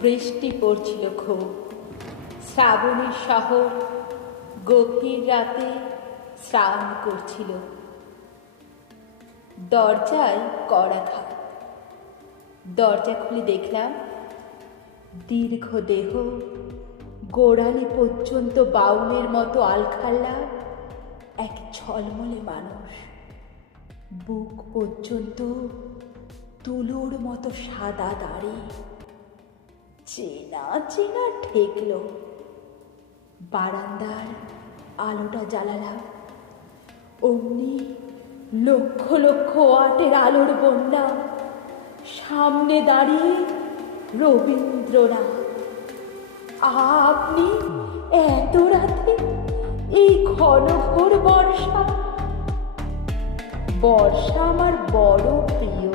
বৃষ্টি পড়ছিল খুব। শ্রাবণের শহর গভীর রাতে স্নান করছিল। দরজায় কড়াঘাত। দরজা খুলে দেখলাম দীর্ঘ দেহ, গোড়ালি পর্যন্ত বাউলের মতো আলখাল্লা এক ঝলমলে মানুষ। বুক পর্যন্ত তুলোর মতো সাদা দাড়ি। চেনা চেনা ঠেকল। বারান্দার আলোটা জ্বালালাম। অমনি লক্ষ লক্ষ ওয়াটের আলোর বন্যা। সামনে দাঁড়িয়ে রবীন্দ্রনাথ। আপনি এত রাতে, এই ঘনঘোর বর্ষা। বর্ষা আমার বড় প্রিয়।